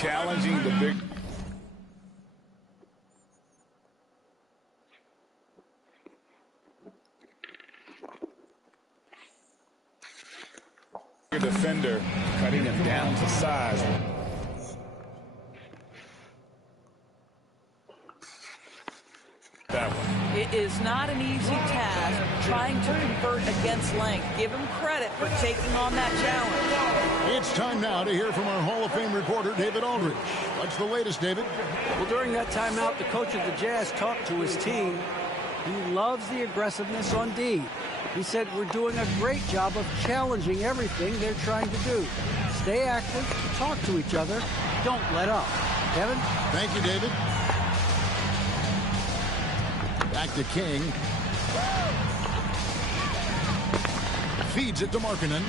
Challenging the big. Defender cutting him down to size. That one. It is not an easy task trying to convert against length. Give him credit for taking on that challenge. It's time now to hear from our Hall of Fame reporter, David Aldridge. What's the latest, David? Well, during that timeout, the coach of the Jazz talked to his team. He loves the aggressiveness on D. He said, we're doing a great job of challenging everything they're trying to do. Stay active, talk to each other, don't let up. Kevin? Thank you, David. Back to King. Feeds it to Markkanen.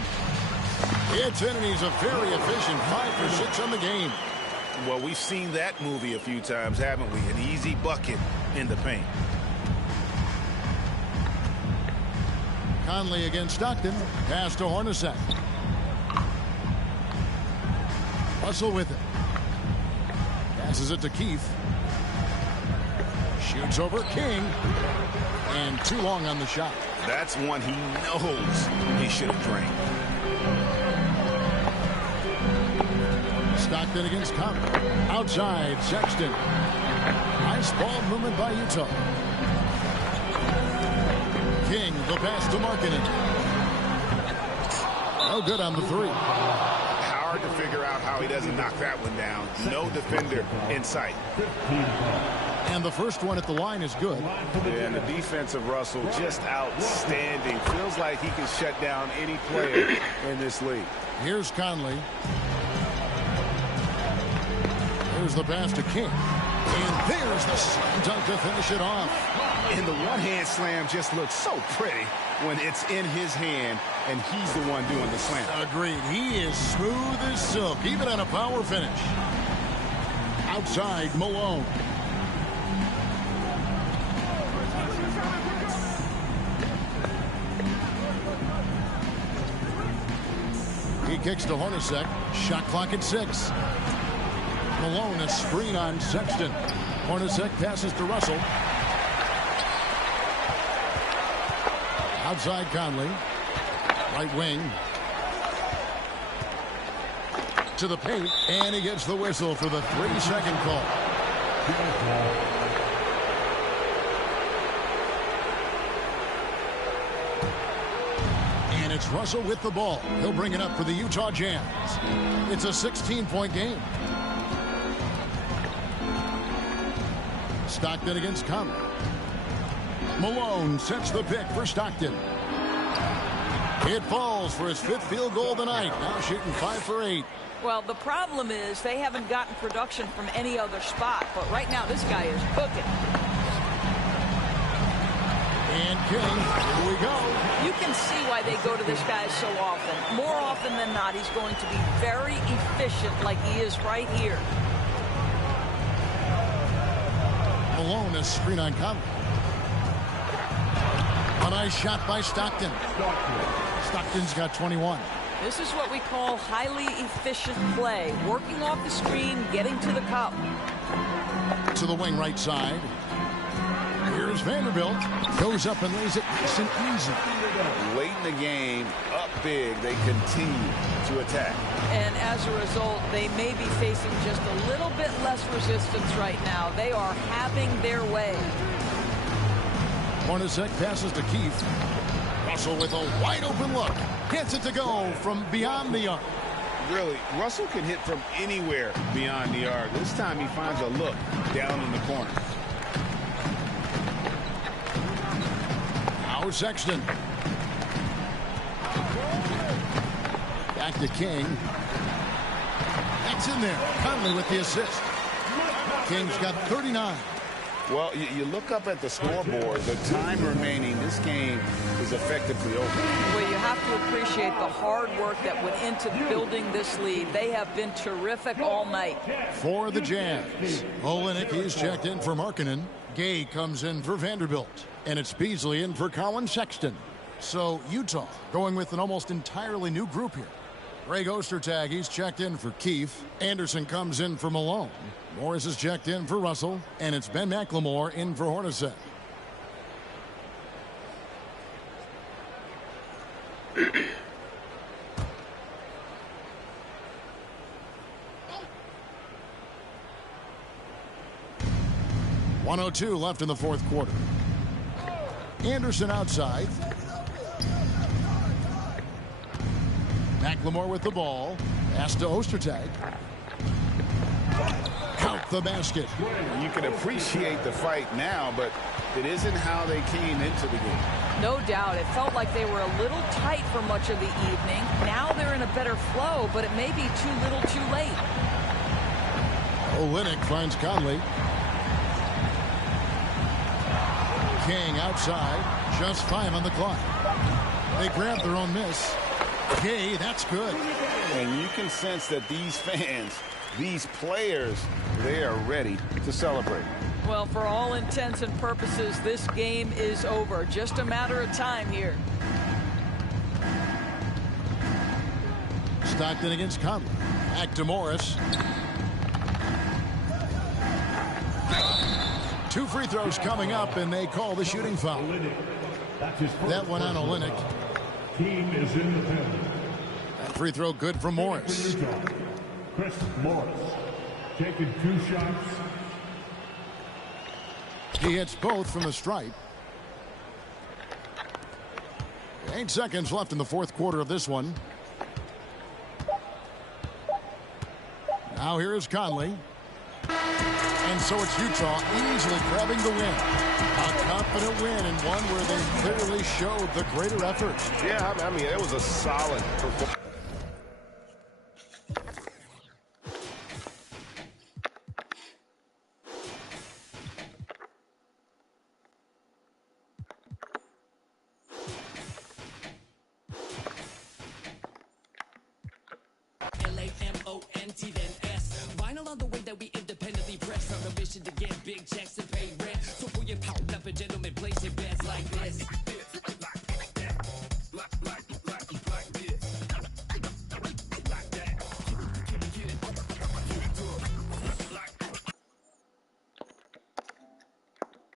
It's in, and he's a very efficient 5 for 6 on the game. Well, we've seen that movie a few times, haven't we? An easy bucket in the paint. Conley against Stockton. Pass to Hornacek. Russell with it. Passes it to Keith. Shoots over King. And too long on the shot. That's one he knows he should have drained. Stockton against Conley. Outside, Sexton. Nice ball movement by Utah. King, the pass to Markkanen. No good on the 3. Hard to figure out how he doesn't knock that one down. No defender in sight. And the first one at the line is good. Yeah, and the defense of Russell just outstanding. Feels like he can shut down any player in this league. Here's Conley. Here's the pass to King. And there's the slam dunk to finish it off. And the one-hand slam just looks so pretty when it's in his hand and he's the one doing the slam. Agreed. He is smooth as silk, even on a power finish. Outside, Malone. He kicks to Hornacek. Shot clock at 6. Malone, a screen on Sexton. Hornacek passes to Russell. Outside Conley. Right wing. To the paint. And he gets the whistle for the 3-second call. And it's Russell with the ball. He'll bring it up for the Utah Jazz. It's a 16-point game. Stockton against Conley. Malone sets the pick for Stockton. It falls for his 5th field goal tonight. Now shooting 5 for 8. Well, the problem is they haven't gotten production from any other spot. But right now, this guy is cooking. And King, here we go. You can see why they go to this guy so often. More often than not, he's going to be very efficient like he is right here. Malone is screen on Conley. A nice shot by Stockton. Stockton's got 21. This is what we call highly efficient play. Working off the screen, getting to the cup. To the wing right side. Here's Vanderbilt. Goes up and lays it nice and easy. Late in the game, up big, they continue to attack. And as a result, they may be facing just a little bit less resistance right now. They are having their way. Hornacek passes to Keith. Russell with a wide open look. Gets it to go from beyond the arc. Really, Russell can hit from anywhere beyond the arc. This time he finds a look down in the corner. Now Sexton. Back to King. That's in there. Conley with the assist. King's got 39. Well, you look up at the scoreboard, the time remaining, this game is effectively over. Well, you have to appreciate the hard work that went into building this lead. They have been terrific all night. For the Jazz, Olynyk is checked in for Markkanen. Gay comes in for Vanderbilt. And it's Beasley in for Colin Sexton. So Utah going with an almost entirely new group here. Greg Ostertag, he's checked in for Keefe. Anderson comes in for Malone. Morris is checked in for Russell. And it's Ben McLemore in for Hornacek. .102 left in the 4th quarter. Anderson outside. McLemore with the ball. Pass to Ostertag. Count the basket. You can appreciate the fight now, but it isn't how they came into the game. No doubt. It felt like they were a little tight for much of the evening. Now they're in a better flow, but it may be too little too late. Olynyk finds Conley. King outside. Just 5 on the clock. They grab their own miss. Gay, that's good. And you can sense that these fans, these players, they are ready to celebrate. Well, for all intents and purposes, this game is over. Just a matter of time here. Stockton against Conley. Back to Morris. 2 free throws coming up, and they call the shooting foul. That one on Olynyk. Team is in the penalty. That free throw good from Morris. Chris Morris taking 2 shots. He hits both from the stripe. 8 seconds left in the 4th quarter of this one. Now here is Conley. And so it's Utah easily grabbing the win. A confident win and one where they clearly showed the greater effort. Yeah, I mean, it was a solid performance. L-A-M-O-N-T then S. Vinyl on the way that we independently press from a mission to get big checks and pay rent. So pull your power up and gentlemen, place your bets like this.